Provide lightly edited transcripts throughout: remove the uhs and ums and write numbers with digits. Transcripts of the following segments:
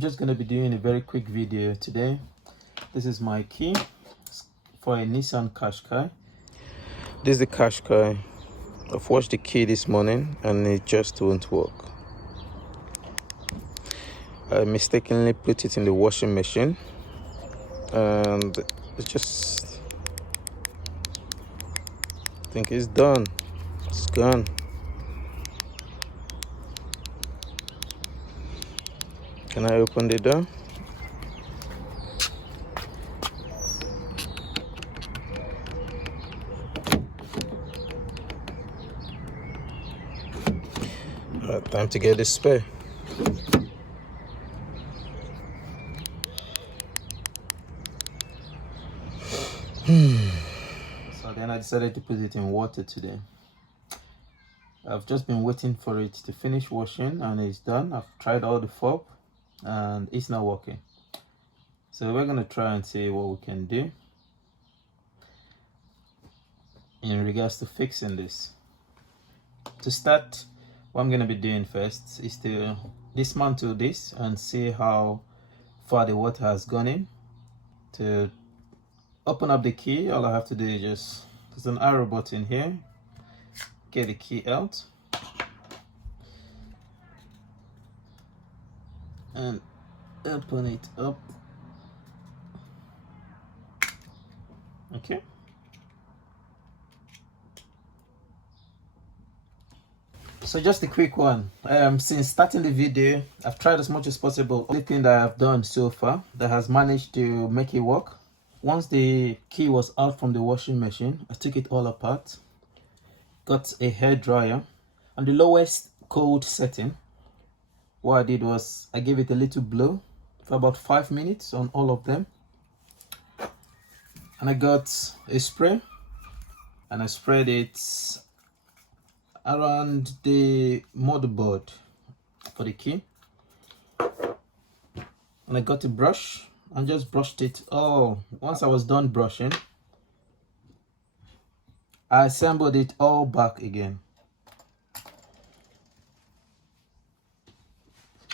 Just going to be doing a very quick video today. This is my key for a Nissan Qashqai. This is the Qashqai. I've washed the key this morning and it just won't work. I mistakenly put it in the washing machine and it just, I think it's done. It's gone. Can I open the door? Alright, time to get the spare. So then I decided to put it in water today. I've just been waiting for it to finish washing and it's done. I've tried all the fob and it's not working. So we're gonna try and see what we can do in regards to fixing this. To start, what I'm gonna be doing first is to dismantle this and see how far the water has gone in. To open up the key, all I have to do is just, there's an arrow button here, get the key out and open it up. Okay. So just a quick one. Since starting the video, I've tried as much as possible. The only thing that I've done so far that has managed to make it work, once the key was out from the washing machine, I took it all apart, got a hair dryer on the lowest cold setting. What I did was I gave it a little blow for about 5 minutes on all of them, and I got a spray and I sprayed it around the motherboard for the key, and I got a brush and just brushed it all. Once I was done brushing, I assembled it all back again.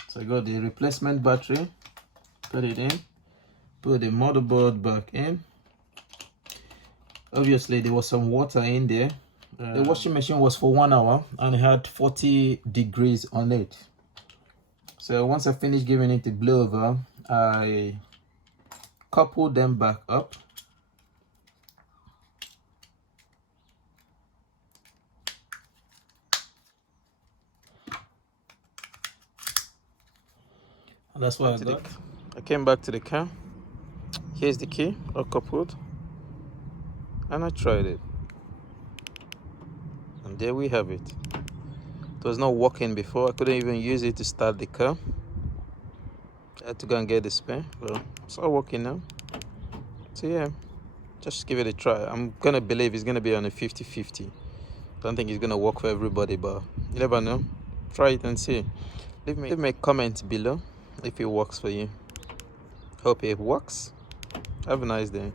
So I got the replacement battery, put it in, put the motherboard back in. Obviously there was some water in there. The washing machine was for 1 hour and it had 40 degrees on it. So once I finished giving it a blow over, I coupled them back up. And that's what I got. I came back to the car. Here's the key, all coupled. And I tried it. And there we have it. It was not working before. I couldn't even use it to start the car. I had to go and get the spare. Well, it's all working now. So yeah, just give it a try. I'm gonna believe it's gonna be on a 50-50. Don't think it's gonna work for everybody, but you never know. Try it and see. Leave me a comment below if it works for you. Hope it works. Have a nice day.